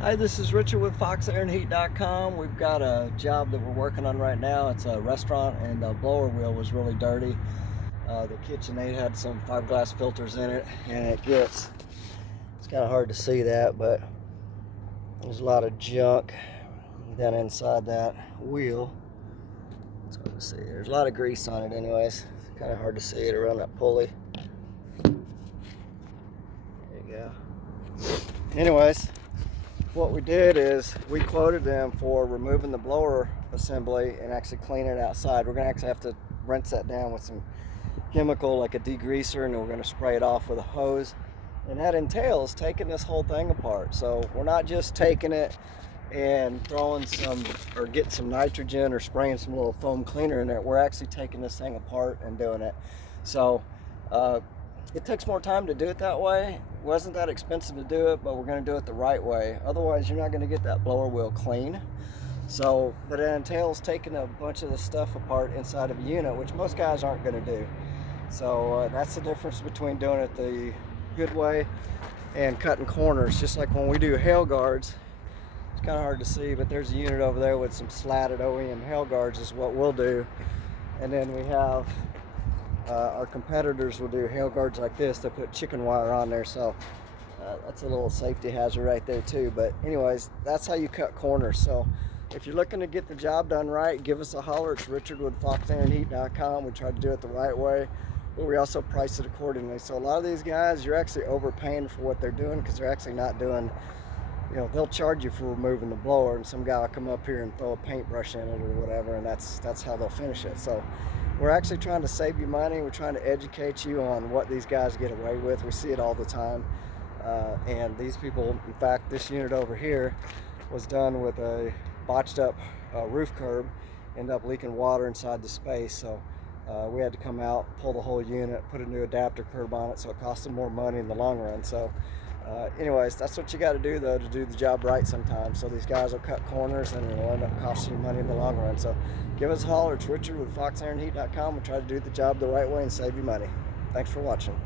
Hi, this is Richard with FoxAirandHeat.com. We've got a job that we're working on right now. It's a restaurant, and the blower wheel was really dirty. The KitchenAid had some fiberglass filters in it, and it's kind of hard to see that, but there's a lot of junk down inside that wheel. It's hard to see. There's a lot of grease on it anyways. It's kind of hard to see it around that pulley. There you go. Anyways, what we did is we quoted them for removing the blower assembly and actually cleaning it outside. We're going to actually have to rinse that down with some chemical like a degreaser, and we're going to spray it off with a hose, and that entails taking this whole thing apart. So we're not just taking it and throwing some or getting some nitrogen or spraying some little foam cleaner in there. We're actually taking this thing apart and doing it. So it takes more time to do it that way. It wasn't that expensive to do it, but we're going to do it the right way. Otherwise, you're not going to get that blower wheel clean. So, but it entails taking a bunch of the stuff apart inside of a unit, which most guys aren't going to do. So that's the difference between doing it the good way and cutting corners. Just like when we do hail guards, it's kind of hard to see, but there's a unit over there with some slatted OEM hail guards is what we'll do. And then we have our competitors will do hail guards like this. They put chicken wire on there, so that's a little safety hazard right there too. But anyways, that's how you cut corners. So if you're looking to get the job done right, give us a holler. It's Richard with FoxAirandHeat.com. We try to do it the right way, but we also price it accordingly. So a lot of these guys, you're actually overpaying for what they're doing because they're actually not doing, they'll charge you for removing the blower, and some guy will come up here and throw a paintbrush in it or whatever, and that's how they'll finish it. So we're actually trying to save you money. We're trying to educate you on what these guys get away with. We see it all the time. And these people, in fact, this unit over here was done with a botched up roof curb, ended up leaking water inside the space. So we had to come out, pull the whole unit, put a new adapter curb on it, so it cost them more money in the long run. So anyways, that's what you got to do, though, to do the job right sometimes. So these guys will cut corners, and it'll end up costing you money in the long run. So give us a holler. It's Richard with FoxAirandHeat.com. We'll try to do the job the right way and save you money. Thanks for watching.